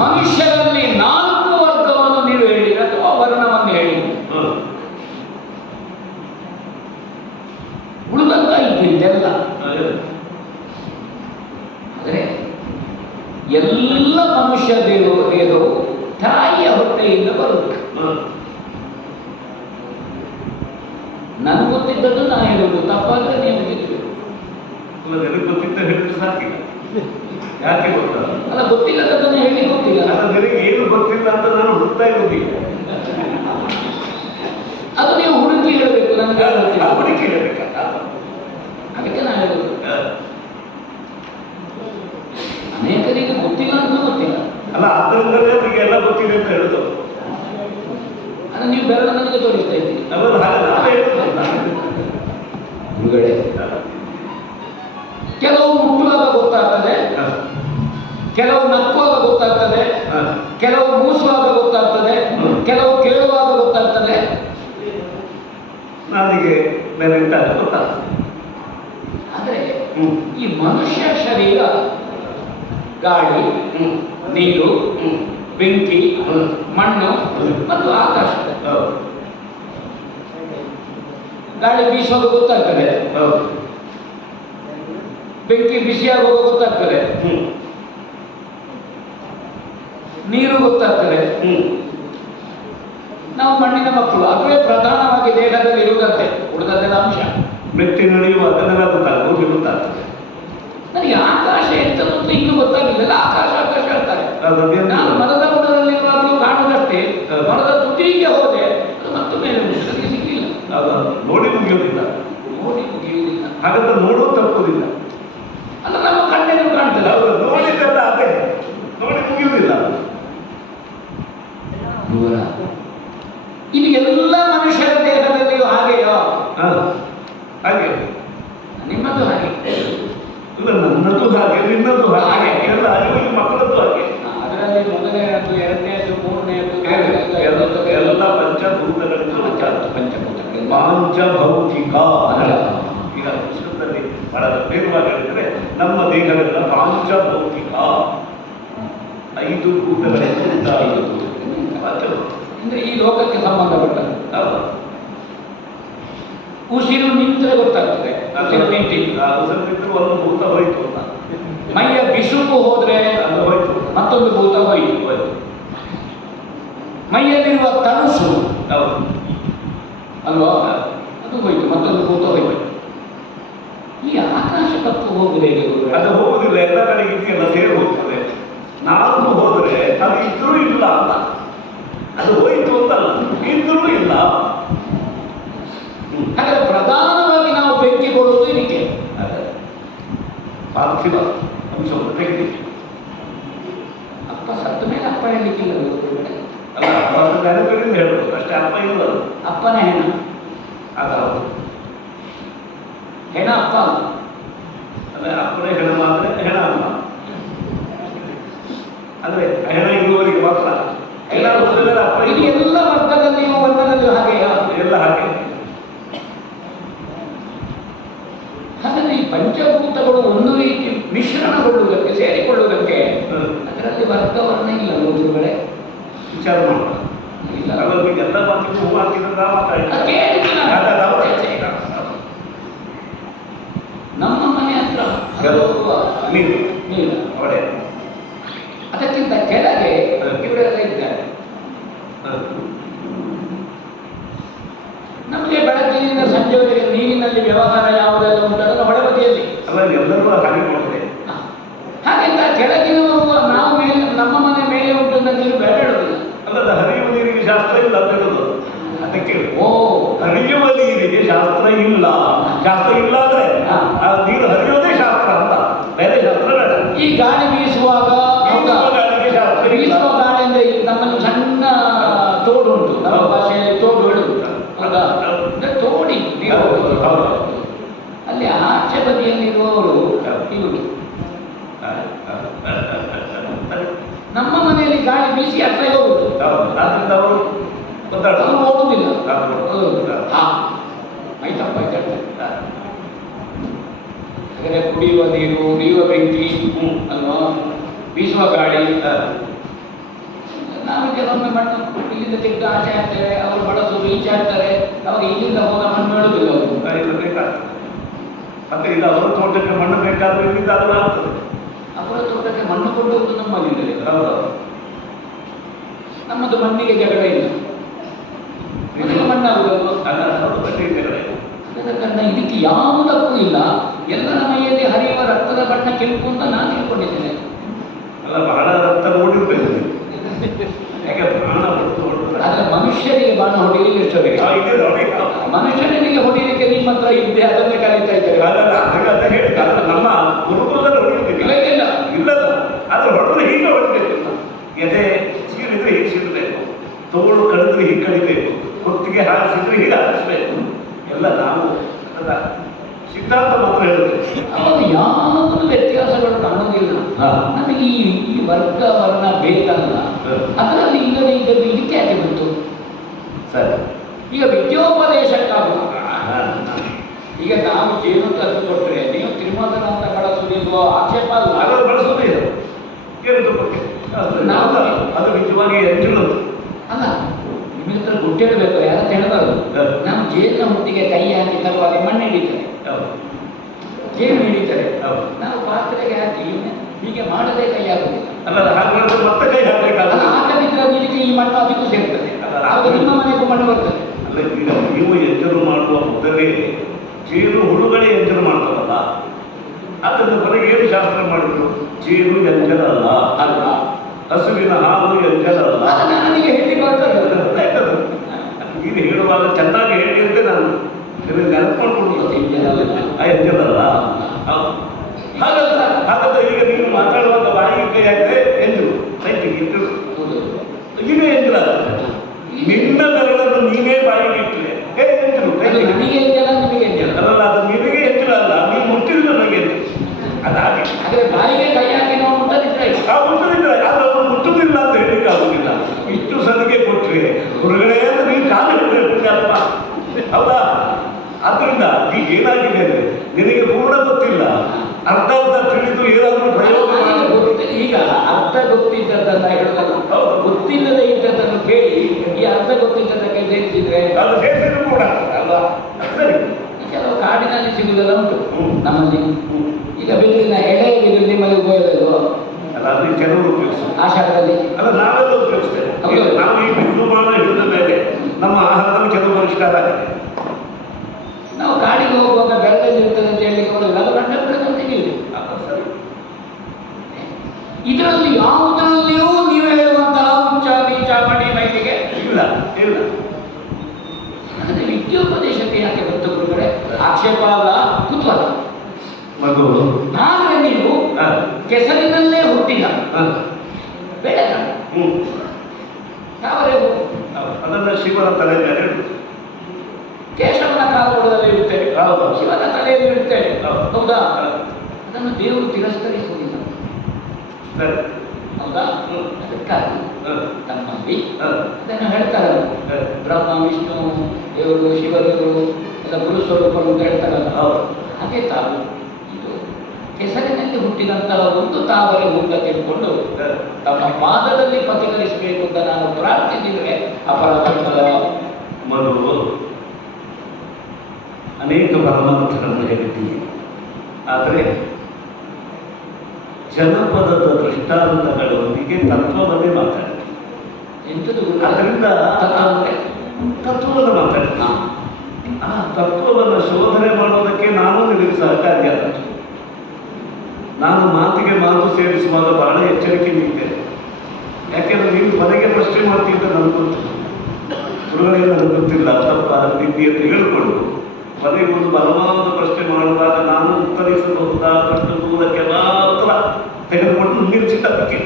ಮನುಷ್ಯರಲ್ಲಿ 4 ವರ್ಗವನ್ನು ನೀವು ಹೇಳಿದ್ರೆ ಅಥವಾ ವರ್ಣವನ್ನು ಹೇಳಿ ಉಳಿದಂತ ಇದೆಲ್ಲ. ಆದರೆ ಎಲ್ಲ ಮನುಷ್ಯ ದೇಹವು ತಾಯಿಯ ಹೊಟ್ಟೆಯಿಂದ ಬರುತ್ತೆ. ನನಗೆ ಗೊತ್ತಿದ್ದದ್ದು ನಾ ಹೇಳುವುದು, ತಪ್ಪಾದ್ರೆ ನೀವು ಗೊತ್ತಿದ್ದ ಹೇಳಿದ್ರೆ ಸಾಕಿಲ್ಲ. ಯಾಕೆ ಗೊತ್ತಲ್ಲ? ಅಲ್ಲ, ಗೊತ್ತಿಲ್ಲದನ್ನು ಹೇಳಿ ಗೊತ್ತಿಲ್ಲ. ನನಗೆ ಏನು ಗೊತ್ತಿಲ್ಲ ಅಂತ ನಾನು ಹುಡುಕ್ತಾ ಇರೋದಿಲ್ಲ. ಅದು ನೀವು ಹುಡುಕಿ ಹೇಳಬೇಕು, ನನಗೆ ಹುಡುಕಿ ಹೇಳಬೇಕಲ್ಲ. ಅದಕ್ಕೆ ನಾನು ಹೇಳುದು, ಅನೇಕರಿಗೆ ಗೊತ್ತಿಲ್ಲ ಅಂತ ಗೊತ್ತಿಲ್ಲ. ಅಲ್ಲ, ಅದರಿಂದಲೇ ಅವರಿಗೆ ಎಲ್ಲ ಗೊತ್ತಿದೆ ಅಂತ ಹೇಳುದು. ಅಲ್ಲ, ನೀವು ಬೆರಳ ನನಗೆ ತೋರಿಸ್ತಾ ಇದ್ದೀರಿ. ಗುರುಗಳೇ, ಕೆಲವು ಮುಟ್ಟುವಾಗ ಗೊತ್ತಾಗ್ತದೆ, ಕೆಲವು ನಕ್ಕುವಾಗ ಗೊತ್ತಾಗ್ತದೆ, ಕೆಲವು ಮೂಸುವಾಗ ಗೊತ್ತಾಗ್ತದೆ, ಕೆಲವು ಕೇಳುವಾಗ ಗೊತ್ತಾಗ್ತದೆ. ನನಗೆ ಬೇರೆ ಗೊತ್ತಾಗ್ತದೆ. ಆದರೆ ಈ ಮನುಷ್ಯ ಶರೀರ ಗಾಳಿ, ನೀರು, ಬೆಂಕಿ, ಮಣ್ಣು ಮತ್ತು ಆಕಾಶ. ಗಾಳಿ ಬೀಸುವಾಗ ಗೊತ್ತಾಗ್ತದೆ, ಬೆಂಕಿ ಬಿಸಿಯಾಗುವಾಗ ಗೊತ್ತಾಗ್ತದೆ, ನೀರು ಗೊತ್ತಾಗ್ತದೆ. ನಾವು ಮಣ್ಣಿನ ಮಕ್ಕಳು, ಅದುವೇ ಪ್ರಧಾನವಾಗಿ ದೇಹದಲ್ಲಿ ಇರುವುದಂತೆ, ಉಳಿದದ್ದೆಲ್ಲ ಅಂಶ. ಮೆಟ್ಟಿ ನಡೆಯುವಾಗ ಗೊತ್ತಾಗ್ತದೆ. ನನಗೆ ಆಕಾಶ ಎಂತ ಮೊದಲು ಇನ್ನೂ ಗೊತ್ತಾಗಲಿಲ್ಲ. ಆಕಾಶ ಆಕಾಶ ಹೇಳ್ತಾರೆ. ನಾನು ಮರದ ಬುಡದಲ್ಲಿರುವಾಗಲೂ ಕಾಣುವುದಷ್ಟೇ. ಮರದ ತುದಿಗೆ ಹೋದೆ, ಅದು ಮತ್ತೆ ಮೇಲೆ ನನಗೆ ಸಿಗಲಿಲ್ಲ. ನೋಡಿ ಮುಗಿಯುವುದಿಲ್ಲ. ಹಾಗಾದ್ರೆ ನೋಡೋ ತಪ್ಪುದಿಲ್ಲ. ಅಲ್ಲ, ನಮ್ಮ ಕಣ್ಣೆದುರು ಕಾಣ್ತದೆ. ನೋಡಿದ್ದಲ್ಲ, ಅದೇ ನೋಡಿ ಮುಗಿಯುವುದಿಲ್ಲ. ಇದು ಎಲ್ಲ ಮನುಷ್ಯರ ದೇಹದಲ್ಲಿಯೂ ಹಾಗೆಯೋ? ಹಾಗೆ. ನಿಮ್ಮದು ಹಾಗೆ ಇಲ್ಲ, ನನ್ನದು ಹಾಗೆ, ಇನ್ನೊಂದು ಹಾಗೆ ಎಲ್ಲ ಅರಿವು ಮಕ್ಕಳದ್ದು ಹಾಗೆ ಅದರಲ್ಲಿ ಮೊದಲನೇದು ಎರಡನೇದು ಮೂರನೇದು ಎಲ್ಲ ಪಂಚಭೂತಗಳಿಂದ ಪಂಚಭೂತಗಳು ಪಾಂಚಭೌತಿಕ ಈಗ ಸಂಸ್ಕೃತದಲ್ಲಿ ಬಹಳ ಬೇಗವಾಗಿ ಹೇಳಿದ್ರೆ ನಮ್ಮ ದೇಹವೆಲ್ಲ ಪಾಂಚಭೌತಿಕ 5 ಭೂತಗಳಿಂದ ಉಂಟಾಗುವುದು ಅಂದ್ರೆ ಈ ಲೋಕಕ್ಕೆ ಸಂಬಂಧಪಟ್ಟದ್ದು. ಉಸಿರು ನಿಂತರೆ ಗೊತ್ತಾಗ್ತದೆ, ಉಸಿರು ನಿಂತಿದ್ರು ಒಂದು ಭೂತ ಹೋಯ್ತು ಅಂತ. ಮೈಯ ಬಿಸುಕು ಹೋದ್ರೆ ಅದು ಹೋಯ್ತು, ಮತ್ತೊಂದು ಭೂತ ಹೋಯ್ತು. ಮೈಯಲ್ಲಿರುವ ತನುಸು ಅಲ್ವಾ, ಅದು ಹೋಯ್ತು, ಮತ್ತೊಂದು ಭೂತ ಹೋಯ್ತು. ಈ ಆಕಾಶ ತಪ್ಪು ಹೋಗುದು ಹೇಗೆ? ಅದು ಹೋಗುದಿಲ್ಲ, ಎಲ್ಲ ಕಡೆಗೆ ಇದೆಲ್ಲ ಸೇರಿ ಹೋಗ್ತದೆ. ನಾವು ಹೋದ್ರೆ ಅದು ಇದ್ರೂ ಇಲ್ಲ ಅಂತ, ಅದು ಹೋಯ್ತು ಅಂತಲ್ಲ, ಇದ್ರೂ ಇಲ್ಲ. ಹಾಗಾದ್ರೆ ಪ್ರಧಾನವಾಗಿ ನಾವು ಬೆಂಕಿ ಕೊಡುವುದು ಇದಕ್ಕೆ. ಪಾರ್ಥಿವ ಅಂಶವನ್ನು ತೆಗೆದಿ. ಅಪ್ಪ ಸತ್ತ ಮೇಲೆ ಅಪ್ಪ ಹೇಳಲಿಕ್ಕಿಲ್ಲ ಅಲ್ಲ, ಅಪ್ಪ ನೆನಪಿನಿಂದ ಹೇಳ್ಬೋದು ಅಷ್ಟೇ, ಅಪ್ಪ ಇಲ್ಲ. ಅಪ್ಪನ ಹೆಣ ಆಗ ಹೆಣ ಅಪ್ಪ ಅಲ್ಲ, ಅಪ್ಪನೇ ಹೆಣ ಮಾತ್ರ ಹೆಣ ಅಲ್ಲ. ಅಂದ್ರೆ ಹೆಣ ಇರುವವರಿಗೆ ಮಾತ್ರ ಹೆಣ ಉಳಿದರೆ ಅಪ್ಪ ಇದು ಎಲ್ಲ ವರ್ಗದಲ್ಲಿ ಹಾಗೆ ಎಲ್ಲ ಹಾಗೆ. ಹಾಗಾದ್ರೆ ಈ ಪಂಚಭೂತಗಳು ಒಂದು ರೀತಿ ಮಿಶ್ರಣಗೊಳ್ಳುವುದಕ್ಕೆ, ಸೇರಿಕೊಳ್ಳುವುದಕ್ಕೆ ಅದರಲ್ಲಿ ವರ್ಗವರ್ಣ ಇಲ್ಲ ಓದುಗಳೇ ವಿಚಾರ ಮಾಡೋಣ. ಇಲ್ಲ, ಎಲ್ಲ ಮಾತಿಗೂ ಹೂ ಹಾಕಿದ್ರೆ ನಮ್ಮ ಮನೆ ಹತ್ರ ನೀರು ನೀರು ಅವಳೆ ಅದಕ್ಕಿಂತ ಕೆಳಗೆ ಇವರೆಲ್ಲ ಇದ್ದಾರೆ. ನಮಗೆ ಬೆಳಗ್ಗಿನಿಂದ ಸಂಜೆವರೆಗೆ ನೀರಿನಲ್ಲಿ ವ್ಯವಹಾರ ಯಾವುದೆಲ್ಲ ಉಂಟು ಅದನ್ನು ಹೊಳಬದಿಯಲ್ಲಿ ಎಲ್ಲರೂ ಹಾಗೆ ಮಾಡ್ತದೆ. ಹಾಗೆಂತ ಕೆಳಗಿನವರು ನಾವು ಮೇಲೆ, ನಮ್ಮ ಮನೆ ಮೇಲೆ ಉಂಟು ಅಂತ ನೀರು ಬೇಡ ಹೇಳುದಿಲ್ಲ. ಅಲ್ಲದ ಹರಿಯುವ ನೀರಿಗೆ ಶಾಸ್ತ್ರ ಇಲ್ಲ ಅಂತ ಹೇಳುದು. ಅದಕ್ಕೆ ಓ, ಹರಿಯುವ ನೀರಿಗೆ ಶಾಸ್ತ್ರ ಇಲ್ಲ. ಶಾಸ್ತ್ರ ಇಲ್ಲ ಅಂದ್ರೆ ಆ ನೀರು ಹರಿಯೋದೇ ಶಾಸ್ತ್ರ ಅಂತ, ಬೇರೆ ಶಾಸ್ತ್ರ ಬೇಡ. ಈ ಗಾಳಿ ಬೀಸುವಾಗ ಗಾಳಿಗೆ ಶಾಸ್ತ್ರ ಬೀಸುವ ಗಾಳಿ ಅಂದ್ರೆ ನಮ್ಮಲ್ಲಿ ಸಣ್ಣ ತೋಡು ಉಂಟು, ನಮ್ಮ ಭಾಷೆಯಲ್ಲಿ ತೋಡು ಹೇಳುದು. ಹೌದಾ? ತೋಡಿ ನೀರು ಅಲ್ಲಿ ಆಚೆ ಬದಿಯಲ್ಲಿರುವವರು ಇವರು. ನಮ್ಮ ಮನೆಯಲ್ಲಿ ಗಾಳಿ ಬೀಸಿ ಅರ್ಥ ಹೋಗುದು, ಆದ್ರಿಂದ ಅವರು ಓಡುದಿಲ್ಲ. ಆಯ್ತಪ್ಪ ಹಾಗಾದ್ರೆ ಕುಡಿಯುವ ನೀರು, ಉರಿಯುವ ಬೆಂಕಿ ಅಲ್ವಾ, ಬೀಸುವ ಗಾಳಿ. ನಾವು ಕೆಲವೊಮ್ಮೆ ಮಣ್ಣು ಇಲ್ಲಿಂದ ತೆಗೆದು ಆಚೆ ಹಾಕ್ತೇವೆ, ಅವರು ಬಳಸೋದು ಈಚೆ ಹಾಕ್ತಾರೆ. ಅವಾಗ ಇಲ್ಲಿಂದ ಹೋದ ಮಣ್ಣು ಹೇಳುದಿಲ್ಲ ಅವರು. ಮತ್ತೆ ಈಗ ಅವರ ತೋಟಕ್ಕೆ ಮಣ್ಣು ಬೇಕಾದ್ರೆ ಇಲ್ಲಿಂದ ಅದು ಆಗ್ತದೆ. ಅವರ ತೋಟಕ್ಕೆ ಮಣ್ಣು ಕೊಂಡು ಹೋಗುದು ನಮ್ಮಲ್ಲಿಂದಲೇ. ನಮ್ಮದು ಮಣ್ಣಿಗೆ ಜಗಳ ಇಲ್ಲ, ಮಣ್ಣಾಗುವುದು ಅದನ್ನ ಇದಕ್ಕೆ ಯಾವುದಕ್ಕೂ ಇಲ್ಲ. ಎಲ್ಲರ ಮೈಯಲ್ಲಿ ಹರಿಯುವ ರಕ್ತದ ಬಣ್ಣ ಕೆಂಪು ಅಂತ ನಾನು ತಿಳ್ಕೊಂಡಿದ್ದೇನೆ. ಅಲ್ಲ, ಬಹಳ ರಕ್ತ ನೋಡಿರ್ಬೇಕು. ಯಾಕೆ ಪ್ರಾಣ ಆದ್ರೆ ಮನುಷ್ಯರಿಗೆ ಬಾಣ ಹೊಡಿಲಿಕ್ಕೆ ಇಷ್ಟವೇ. ಮನುಷ್ಯನಿಗೆ ಹೊಡಿಲಿಕ್ಕೆ ನಿಮ್ಮ ಹತ್ರ ಇದ್ದೆ, ಅದನ್ನೇ ಕಲಿತಾ ಇದ್ದಾರೆ. ನಮ್ಮ ಗುರುಕುಲದಲ್ಲಿ ಹೊಡಿಲಿಕ್ಕೆ ಇಲ್ಲ ಇಲ್ಲದ ಆದ್ರೆ ಹೊಡೆದ್ರೆ ಹೀಗೆ ಹೊಡಿಬೇಕು. ಎದೆ ಸೀಳಿದ್ರೆ ಹೀಗೆ ಸೀಳಬೇಕು, ತೋಳು ಕಡಿದ್ರೆ ಹೀಗೆ ಕಡಿಬೇಕು, ಹೊತ್ತಿಗೆ ಹಾರಿಸಿದ್ರೆ ಹೀಗೆ ಹಾರಿಸ್ಬೇಕು. ಎಲ್ಲ ನಾವು ಸಿದ್ಧಾಂತ ಮಾತ್ರ ಹೇಳುತ್ತೆ. ಅವಾಗ ಯಾವುದೂ ವ್ಯತ್ಯಾಸಗಳು ಕಾಣೋದಿಲ್ಲ. ನಮಗೆ ಈ ವರ್ಗ ವರ್ಣ ಭೇದ ಅಲ್ಲ, ಅದರಲ್ಲಿ ಇಲ್ಲದೆ ಇದ್ದದ್ದು ಇದಕ್ಕೆ ಯಾಕೆ ಬಂತು? ಸರಿ, ಈಗ ವಿದ್ಯೋಪದೇಶಕ್ಕಾಗುವ ಈಗ ನಾವು ಜೇನು ತಂದು ಕೊಟ್ಟರೆ ನೀವು ತಿರುಮಲ ಅಂತ ಬಳಸುವುದಿಲ್ವ ಆಕ್ಷೇಪ ಅಲ್ಲ. ಅದನ್ನು ಬಳಸೋದೇ ಇಲ್ಲ. ಏನು ತುಪ್ಪಕ್ಕೆ ಅದು ನಿಜವಾಗಿ ಎಂಜಲು ಅಲ್ಲ. ನಿಮ್ಮ ಹತ್ರ ಗುಟ್ಟೇಳಬೇಕು, ಯಾರಂತ ಹೇಳಬಾರ್ದು. ನಾವು ಜೇನಿನ ಹೊತ್ತಿಗೆ ಕೈ ಹಾಕಿ ತರುವಾಗ ಮಣ್ಣು ಹಿಡಿತಾರೆ, ಜೇನು ಹಿಡಿತಾರೆ. ನಾವು ಪಾತ್ರೆಗೆ ಹಾಕಿ ಹೀಗೆ ಮಾಡದೆ ಕೈ ಹಾಕುದಿಲ್ಲ. ಅಲ್ಲ, ಹಾಗೆ ಮತ್ತೆ ಕೈ ಹಾಕಬೇಕಾದ ಹಾಕದಿದ್ರೆ ಇದಕ್ಕೆ ಈ ಮಣ್ಣು ಅದಕ್ಕೂ ಸೇರ್ತದೆ. ಆಗ ನಿಮ್ಮ ಮನೆಗೂ ಮಣ್ಣು ಬರ್ತದೆ. ಅಲ್ಲ, ಈಗ ನೀವು ಎಂಜಲು ಮಾಡುವ ಮೊದಲೇ ಜೇನು ಹುಳುಗಳೇ ಎಂಜಲು ಮಾಡ್ತಾರಲ್ಲ, ಅದನ್ನು ಹೊರಗೆ ಏನು ಶಾಸ್ತ್ರ ಮಾಡಿದ್ರು? ಜೇನು ಎಂಜಲಲ್ಲ ಅಲ್ಲ, ಹಸುವಿನ ಹಾಲು ಎಂಜಲಲ್ಲ. ನನಗೆ ಹೇಳಿ ಬರ್ತದೆ. ನೀನು ಹೇಳುವಾಗ ಚೆನ್ನಾಗಿ ಹೇಳಿ ಅಂತ ನಾನು ನೆನಪು ಎಂಜಲಲ್ಲ. ಹಾಗಾದ್ರೆ ಈಗ ನೀನು ಮಾತಾಡುವಾಗ ಬಾಯಿಗೆ ಕೈ ಹಾಕಿದ್ರೆ ಎಂಜಲು, ಸೈಟಿಗೆ ಎಂಜಲು, ಈಗ ಎಂಜಲಲ್ಲ. ನಿನ್ನ ಬೆರಳನ್ನು ನೀವೇ ಬಾಯಿಗೆ ಇಟ್ಟರೆ ಎಂಜಲು, ನನಗೆ ಎಂಜಲ, ನಿಮಗೆ ಎಂಜಲ ಅಲ್ಲ. ಅದು ನಿನಗೆ ಎಂಜಲ ಅಲ್ಲ, ನೀವು ಮುಟ್ಟಿದ್ರೆ ನನಗೆ ಎಂಜಲು. ಅದಾಗಿ ಹಾಗೆ ಬಾಯಿ ಕೈಗೆ ಕೈ ಹಾಕಿ ನಾವು ಮುಟ್ಟದಿದ್ರೆ ಆ ಮುಟ್ಟದಿದ್ರೆ ಅದು ಅವ್ರು ಮುಟ್ಟುದಿಲ್ಲ ಅಂತ ಹೇಳಲಿಕ್ಕೆ ಆಗುದಿಲ್ಲ. ಇಷ್ಟು ಸಲಿಗೆ ಕೊಟ್ರೆ ಹೊರಗಡೆ ನೀವು ಕಾಲು ಹಿಡಿದಿರ್ತೀರಪ್ಪ, ಹೌದಾ? ಆದ್ರಿಂದ ಈಗ ಏನಾಗಿದೆ ಅಂದ್ರೆ ನಿನಗೆ ಪೂರ್ಣ ಗೊತ್ತಿಲ್ಲ, ಅರ್ಧ ಅರ್ಧ ತಿಳಿದು ಏನಾದ್ರೂ ಪ್ರಯೋಗ ಈಗ ಅರ್ಧ ಗೊತ್ತಿದ್ದದನ್ನ ಹೇಳೋದಲ್ಲ, ಗೊತ್ತಿಲ್ಲದೆ ಇದ್ದದನ್ನು ಕೇಳಿ ಈ ಅರ್ಧ ಗೊತ್ತಿದ್ದದಕ್ಕೆ ಸೇರಿಸಿದ್ರೆ ಅದು ಸೇರಿಸಿದ್ರು ಕೂಡ ಅಲ್ವಾ? ಸರಿ, ಕೆಲವು ಕಾಡಿನಲ್ಲಿ ಸಿಗುವುದೆಲ್ಲ ಉಂಟು ನಮ್ಮಲ್ಲಿ. ಈಗ ಬಿದಿರಿನ ಎಳೆ ಬಿದಿರು ನಿಮ್ಮಲ್ಲಿ ಉಪಯೋಗ ಅಲ್ಲ, ಅಲ್ಲಿ ಕೆಲವರು ಉಪಯೋಗಿಸ್ತಾರೆ, ಆಷಾಢದಲ್ಲಿ ಅಲ್ಲ ನಾವೆಲ್ಲ ಉಪಯೋಗಿಸ್ತೇವೆ. ನಾವು ಈ ಬಿಂದು ಬಾಣ ಹಿಡಿದ ಮೇಲೆ ನಮ್ಮ ಆಹಾರದಲ್ಲಿ ಕೆಲವು ಪರಿಷ್ಕಾರ ಆಗಿದೆ. ನಾವು ಕಾಡಿಗೆ ಹೋಗುವಾಗ ಬೆಳೆದಲ್ಲಿ ಇರ್ತದೆ ಅಂತ ಹೇಳಲಿಕ್ಕೆ ಬರೋದಿಲ್ಲ, ಅದು ಕಂಡಂತೆ ಇದರಲ್ಲಿ ಯಾವುದರಲ್ಲಿಯೂ ನೀವು ಹೇಳುವಂತಹ ಉಚ್ಚ ನೀಚ ಮಡಿ ಮೈಲಿಗೆ ಇಲ್ಲ ಇಲ್ಲ. ಅದಕ್ಕೆ ವಿದ್ಯೋಪದೇಶಕ್ಕೆ ಯಾಕೆ ಬಂತು ಗುರುಗಳೇ? ಆಕ್ಷೇಪ ಅಲ್ಲ, ಕುತೂಹಲ. ಮಗು ಆದರೆ ನೀವು ಕೆಸರಿನಲ್ಲೇ ಹುಟ್ಟಿದ ಬೆಳೆದ ಯಾವರೇ ಅದನ್ನ ಶಿವನ ತಲೆ ಮೇಲೆ ಕೇಶವನ ಕಾಲುಗಳಲ್ಲಿ ಇರುತ್ತೇವೆ, ಶಿವನ ತಲೆಯಲ್ಲಿ ಇರುತ್ತೇವೆ, ಹೌದಾ? ಅದನ್ನು ದೇವರು ತಿರಸ್ಕರಿಸುವುದಿಲ್ಲ, ಹೌದಾ? ಅದಕ್ಕಾಗಿ ತಮ್ಮಲ್ಲಿ ಅದನ್ನು ಹೇಳ್ತಾರಲ್ಲ, ಬ್ರಹ್ಮ ವಿಷ್ಣು ದೇವರು ಶಿವದೇವರು ಎಲ್ಲ ಗುರು ಸ್ವರೂಪರು ಅಂತ ಹೇಳ್ತಾರಲ್ಲ, ಹಾಗೆ ತಾವು ಇದು ಕೆಸರಿನಲ್ಲಿ ಹುಟ್ಟಿದಂತಹ ಒಂದು ತಾವರೆ ಊಟ ತಿಳ್ಕೊಂಡು ತಮ್ಮ ಪಾದದಲ್ಲಿ ಪತಿಗಳಿಸಬೇಕು ಅಂತ ನಾನು ಪ್ರಾರ್ಥಿಸಿದರೆ ಅಪರಾಧ. ಮರು ಅನೇಕ ಪರಮಾರ್ಥಗಳನ್ನು ಹೇಳಿದ್ದೀನಿ, ಆದರೆ ಜನಪದದ ದೃಷ್ಟಾಂತಗಳೊಂದಿಗೆ ತತ್ವವನ್ನೇ ಮಾತಾಡ್ತೀನಿ. ಎಂಥದ್ದು ಅದರಿಂದ ತತ್ವವನ್ನು ಮಾತಾಡ್ತೀನಿ. ಆ ತತ್ವವನ್ನು ಶೋಧನೆ ಮಾಡೋದಕ್ಕೆ ನಾನು ನಿಮಗೆ ಸಹಕಾರಿಯಾದ. ನಾನು ಮಾತಿಗೆ ಮಾತು ಸೇರಿಸುವಾಗ ಬಹಳ ಎಚ್ಚರಿಕೆ ನೀಡ್ತೇನೆ. ಯಾಕೆಂದ್ರೆ ನೀವು ಮನೆಗೆ ಪ್ರಶ್ನೆ ಮಾಡ್ತಿದ್ದ ನನಗೆ ಗೊತ್ತು, ಗುರುಗಳೇ ನನಗೆ ಗೊತ್ತಿಲ್ಲ ತಪ್ಪ ನಿಂದಿ ಅಂತ ಹೇಳಿಕೊಂಡು ಮನೆಗೆ ಒಂದು ಬಲವಾದ ಪ್ರಶ್ನೆ ಮಾಡುವಾಗ ನಾನು ಉತ್ತರಿಸಬಹುದಾದಷ್ಟು ದೂರಕ್ಕೆ ಮಾತ್ರ ತೆಗೆದುಕೊಂಡು ನಿಲ್ಸಿದ್ದಕ್ಕೆ.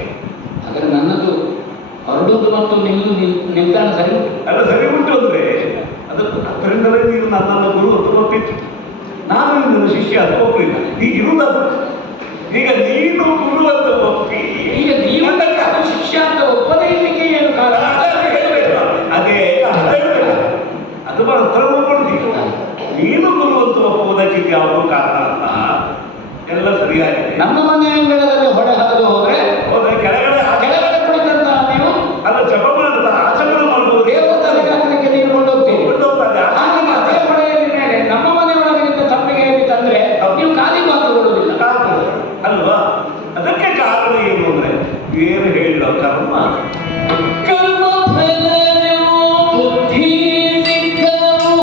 ಆದರೆ ನನ್ನದು ಹೊರಡುವುದು ಮತ್ತು ನಿಮ್ಮದು ನಿಲ್ದಾಣ ಸರಿ ಉಂಟು. ಅಲ್ಲ, ಸರಿ ಉಂಟು ಅಂದ್ರೆ ಅದರಿಂದಲೇ ನೀವು ನನ್ನನ್ನು ಗುರು ಅಂತ ಒಪ್ಪಿತ್ತು, ನಾನು ನಿನ್ನ ಶಿಷ್ಯ ಅಂತ ಒಪ್ಪಲಿಲ್ಲ. ಈಗ ಇರುವುದದು. ಈಗ ನೀನು ಗುರು ಅಂತ ಒಪ್ಪಿ ಈಗ ನೀವು ಶಿಷ್ಯ ಅಂತ ಒಪ್ಪದೇ ಇರಲಿಕ್ಕೆ ಏನು ಕಾರಣ? ಅದೇ ಅದು ಮಾತ್ರ ಒಪ್ಪಿಡ್ತೀವಿ. ನೀನು ಗುರು ಅಂತ ಒಪ್ಪುವುದಕ್ಕೆ ಯಾವುದೋ ಕಾರಣ ಅಲ್ಲ, ಎಲ್ಲ ಸರಿಯಾಗಿದೆ. ನಮ್ಮ ಮನೆ ಅಂಗಳದಲ್ಲಿ ಹೊಡೆ ಹರಿದು ಹೋದ್ರೆ ಕೆಳಗಡೆ ಕೆಳಗಡೆ ಕುಳಿತಂತಹ ನೀವು ಅಲ್ಲ ಜಪ ಮಾಡಲ್ಲ, ಆಚಮನ ಮಾಡ್ಬೋದು, ದೇವಸ್ಥಾನಕ್ಕೆ ಹಾಕಲಿಕ್ಕೆ ನೀರು ಕೊಂಡೋಗ್ತೀವಿ. ಹಾಗೆ ಅದೇ ಹೊಳೆಯಲ್ಲಿ ಮೇಲೆ ನಮ್ಮ ಮನೆ ಒಳಗಿನಿಂದ ತಪ್ಪಿಗೆಯಲ್ಲಿ ತಂದ್ರೆ ನೀವು ಖಾಲಿ ಮಾತುಕೊಳ್ಳುವುದಿಲ್ಲ ಅಲ್ವಾ? ಅದಕ್ಕೆ ಕಾರಣ ಏನು ಅಂದ್ರೆ ಏನು ಹೇಳಿದ ಕರ್ಮ